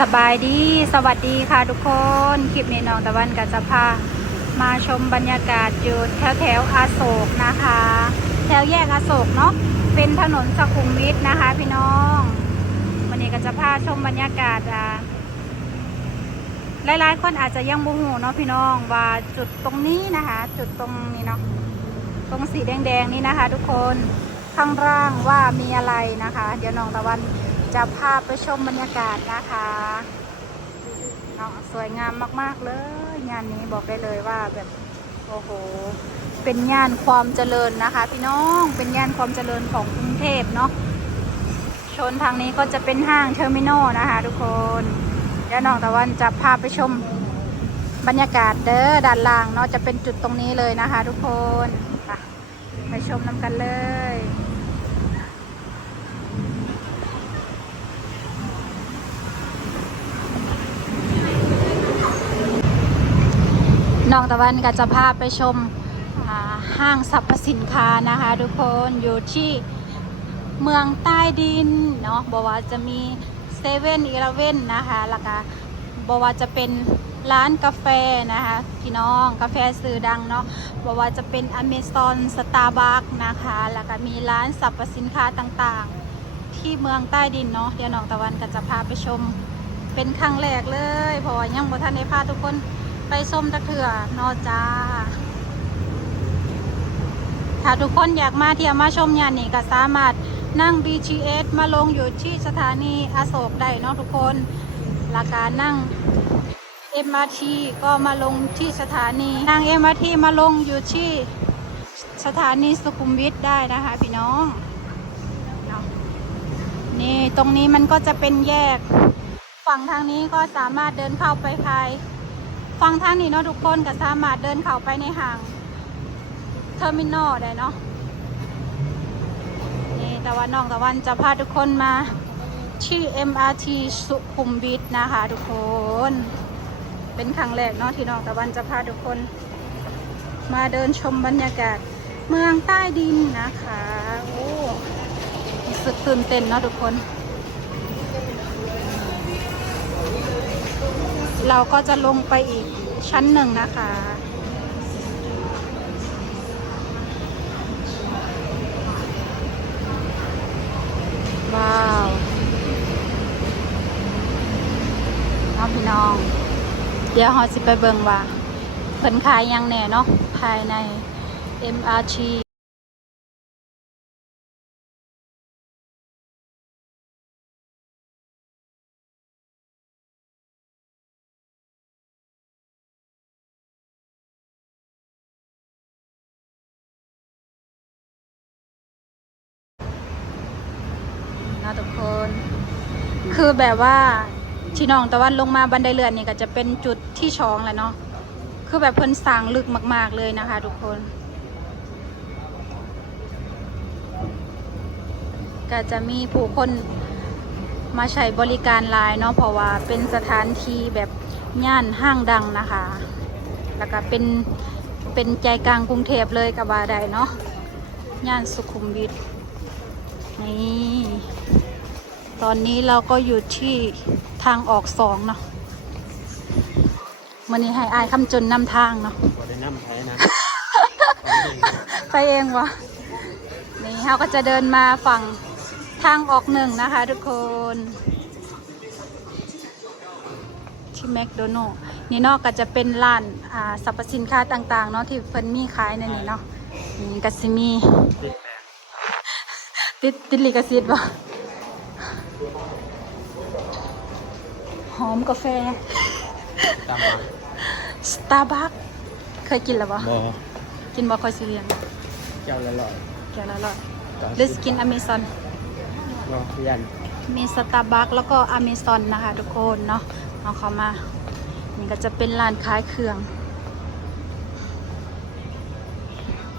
สบายดี สวัสดีค่ะทุกคน คลิปนี้น้องตะวันกัจะพามาชมบรรยากาศอยู่แถวแถวๆอโศกนะคะ แถวแยกอโศกเนาะ เป็นถนนสุขุมวิทนะคะ พี่น้อง วันนี้ก็จะพาชมบรรยากาศอ่าหลายๆคนอาจจะยังบูหูเนาะพี่น้องว่าจุดตรงนี้นะคะ จุดตรงนี้เนาะ ตรงสีแดงๆนี้นะคะ ทุกคน ข้างล่างว่ามีอะไรนะคะ เดี๋ยวน้องตะวัน จะพาไปชมบรรยากาศนะคะเนาะสวยงามมาก ๆ เลย งานนี้บอกได้เลยว่าแบบโอ้โห เป็นงานความเจริญนะคะ พี่น้องเป็นงานความเจริญของกรุงเทพเนาะชนทางนี้ก็จะเป็นห้างเทอร์มินอลนะคะ ทุกคนเดี๋ยวน้องตะวันจะพาไปชมบรรยากาศเด้อด้านล่างเนาะจะเป็นจุดตรงนี้เลยนะคะ ทุกคนไปไปชมน้ำกันเลย องตะวันก็จะพาไปชมห้างสรรพสินค้านะคะทุกคนอยู่ที่เมืองใต้ดินเนาะบอกว่าจะมีเซเว่นอีเลเว่นนะคะแล้วก็บอกว่าจะเป็นร้านกาแฟนะคะพี่น้องกาแฟสื่อดังเนาะบอกว่าจะเป็นอเมซอนสตาร์บัคนะคะแล้วก็มีร้านสรรพสินค้าต่างๆ ที่เมืองใต้ดินเนาะเดี๋ยวน้องตะวันก็จะพาไปชมเป็นครั้งแรกเลยเพราะว่ายังบ่ทันได้พาทุกคน ไปส้มตะเถื่อนอจ้า ถ้าทุกคนอยากมาเที่ยวมาชมงานนี่ก็สามารถนั่ง BTS มาลงอยู่ที่สถานีอโศกได้เนาะทุกคนราคานั่ง MRT ก็มาลงที่สถานีนั่ง MRT มาลงอยู่ที่สถานีสุขุมวิทได้นะคะพี่น้องนี่ตรงนี้มันก็จะเป็นแยก ฝั่งทางนี้ก็สามารถเดินเข้าไปภาย ฟังท่างนี้เนาะทุกคนก็สามารถเดินเข้าไปในห้างเทอร์มินอลได้เนาะนี่ตะวันนองตะวันจะพาทุกคนมาที่ MRT สุขุมวิทนะคะทุกคน เป็นครั้งแรกเนาะที่น้องตะวันจะพาทุกคน มาเดินชมบรรยากาศเมืองใต้ดินนะคะ โอ้สึกตื่นเต้นเนาะทุกคน เราก็จะลงไปอีกชั้นหนึ่งนะคะ ว้าวน้องพี่น้อง เดี๋ยวเราสิไปเบิ่งว่าเพิ่นขายยังแน่เนาะภายใน MRT นะทุกคน คือแบบว่าที่น้องตะวันลงมาบันไดเลื่อนนี่ก็จะเป็นจุดที่ชองแหละเนาะคือแบบเพิ่นสร้างลึกมาก ๆ เลยนะคะ ทุกคนก็จะมีผู้คนมาใช้บริการลายเนาะเพราะว่าเป็นสถานที่แบบย่านห้างดังนะคะ แล้วก็เป็นเป็นใจกลางกรุงเทพเลยกับว่าได้เนาะย่านสุขุมวิทนี่ ตอนนี้เราก็อยู่ที่ทางออกสองเนาะวันนี้ให้อายคำจนนำทางเนาะบ่ได้น้ำไทยนะ ไปเองวะนี่เราก็จะเดินมาฝั่งทางออกหนึ่งนะคะทุกคน ที่แมคโดนัลล์นี่เนอกก็จะเป็นร้านอ่าสรรพสินค้าต่างๆเนาะที่เพิ่นมีขายในนี่เนาะนี่ก็สิมีติดแปลกติดติดลิขสิทธิ์ป หอมกาแฟ ตามมา สตาร์บัคเคยกินหรือปะบ่กินบ่ค่อยสิเรียนเจ้าละร้อยแกละร้อยต่อหรือสกินอเมซอนบ่ยันมีสตาร์บัคแล้วก็อเมซอนนะคะทุกคนเนาะเอาเข้ามา นี่ก็จะเป็นร้านขายเครื่อง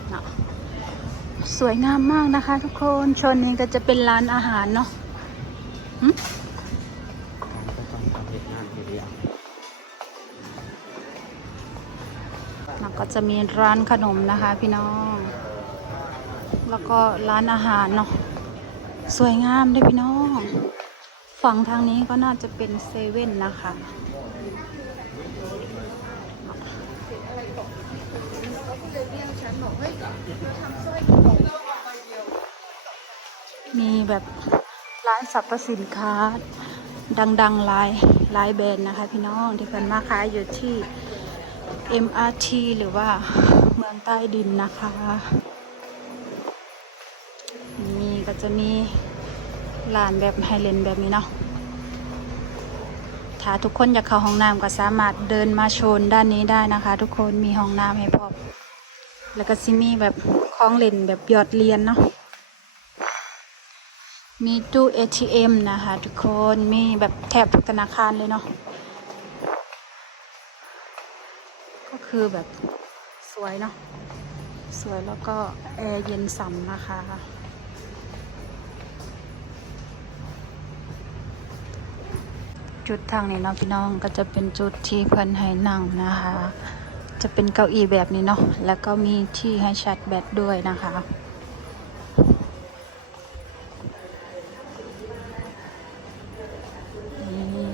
เนาะสวยงามมากนะคะทุกคนชนนี้ก็จะเป็นร้านอาหารเนาะหึ จะมีร้านขนมนะคะ พี่น้อง แล้วก็ร้านอาหารเนาะสวยงามด้วยพี่น้อง ฝั่งทางนี้ก็น่าจะเป็นเซเว่นนะคะ มีแบบร้านสรรพสินค้า ดังๆหลายหลายแบรนด์นะคะ พี่น้องที่เพิ่นมาขายอยู่ที่ MRT หรือว่าเมืองใต้ดินนะคะ นี่ก็จะมีร้านแบบไฮเลนแบบนี้เนาะ ถ้าทุกคนอยากเข้าห้องน้ำก็สามารถเดินมาชนด้านนี้ได้นะคะ ทุกคนมีห้องน้ำให้พร้อมแล้วก็ซิมีแบบคล้องเล่นแบบหยอดเรียนเนาะ มีตู้ ATM นะคะ ทุกคน มีแบบแถบธนาคารเลยเนาะ ก็คือแบบสวยเนาะสวยแล้วก็แอร์เย็นส่ำนะคะ จุดทางนี้เนาะพี่น้องก็จะเป็นจุดที่เพิ่นให้นั่งนะคะ จะเป็นเก้าอี้แบบนี้เนาะแล้วก็มีที่ให้ชาร์จแบตด้วยนะคะนี่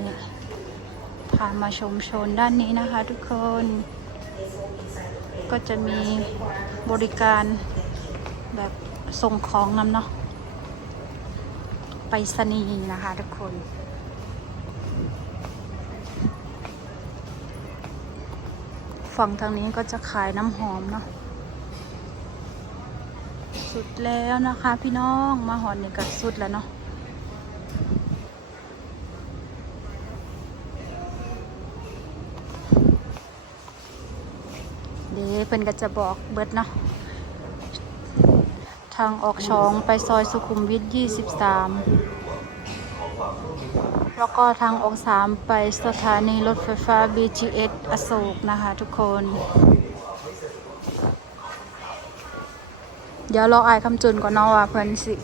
พามาชมโซนด้านนี้นะคะทุกคน ก็จะมีบริการแบบส่งของนำเนาะไปรษณีย์นะคะทุกคน ฝั่งทางนี้ก็จะขายน้ำหอมเนาะสุดแล้วนะคะพี่น้องมาหอนนี่ก็สุดแล้วเนาะ เดี๋ยวเพิ่นก็จะบอกเบิดเนาะทางออกช่องไปซอยสุขุมวิท 23 แล้วก็ทางออกสามไปสถานีรถไฟฟ้า BTS อโศกนะคะทุกคน เดี๋ยวรออายคำจุนก่อนเนาะว่าเพิ่นสิ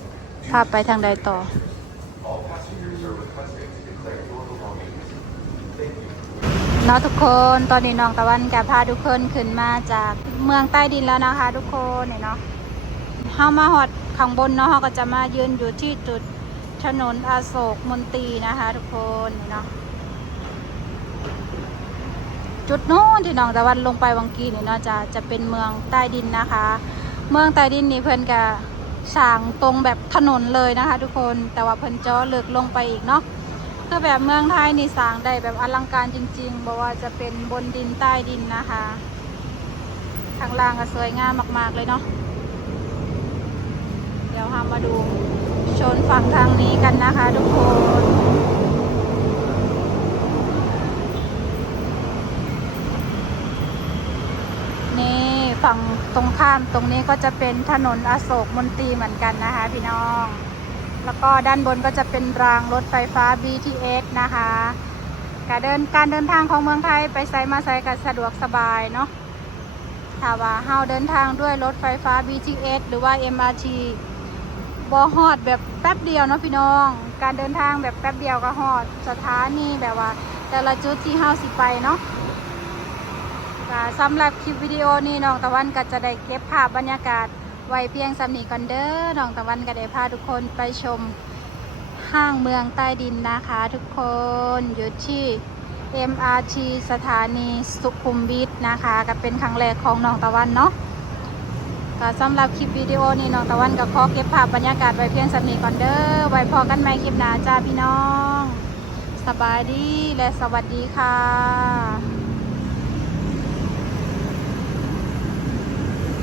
พาไปทางใดต่อ เนาะทุกคนตอนนี้น้องตะวันแกพาทุกคนขึ้นมาจากเมืองใต้ดินแล้วนะคะ ทุกคนเนี่ยเนาะเฮามาหอดข้างบนเนาะเฮาก็จะมายืนอยู่ที่จุดถนนอโศกมนตรีนะคะ ทุกคนนี่เนาะจุดนู้นที่น้องตะวันลงไปวังกีนี่เนาะจะจะเป็นเมืองใต้ดินนะคะ เมืองใต้ดินนี่เพิ่อนก็สร้างตรงแบบถนนเลยนะคะ ทุกคนแต่ว่าเพิ่นเจาะลึกลงไปอีกเนาะ คือแบบเมืองไทยนี่สร้างได้แบบอลังการจริงๆบอกว่าจะเป็นบนดินใต้ดินนะคะข้างล่างก็สวยงามมาก ๆเลยเนาะเดี๋ยวเรามาดูโซนฝั่งทางนี้กันนะคะทุกคนนี่ฝั่งตรงข้ามตรงนี้ก็จะเป็นถนนอโศกมนตรีเหมือนกันนะคะพี่น้อง แล้วก็ด้านบนก็จะเป็นรางรถไฟฟ้า BTS นะคะการเดินการเดินทางของเมืองไทยไปไซมาไซก็สะดวกสบายเนาะถ้าว่าเฮาเดินทางด้วยรถไฟฟ้า BTS หรือว่า MRT บอฮอดแบบแป๊บเดียวเนาะพี่น้อง การเดินทางแบบแป๊บเดียวก็ฮอดสถานีแบบว่า แต่ละจุดที่เฮาสิไปเนาะสำหรับคลิปวิดีโอนี้น้องตะวันก็จะได้เก็บภาพบรรยากาศ ไว้เพียงสำนีก่อนเด้อน้องตะวันก็ได้พาทุกคนไปชมห้างเมืองใต้ดินนะคะทุกคนอยู่ที่ MRT สถานีสุขุมวิทนะคะ ก็เป็นครั้งแรกของน้องตะวันเนาะก็สำหรับคลิปวิดีโอนี้น้องตะวันก็ขอเก็บภาพบรรยากาศไว้เพียงสำนีก่อนเด้อไว้พอกันใหม่คลิปหน้าจ้าพี่น้อง สบายดีและสวัสดีค่ะ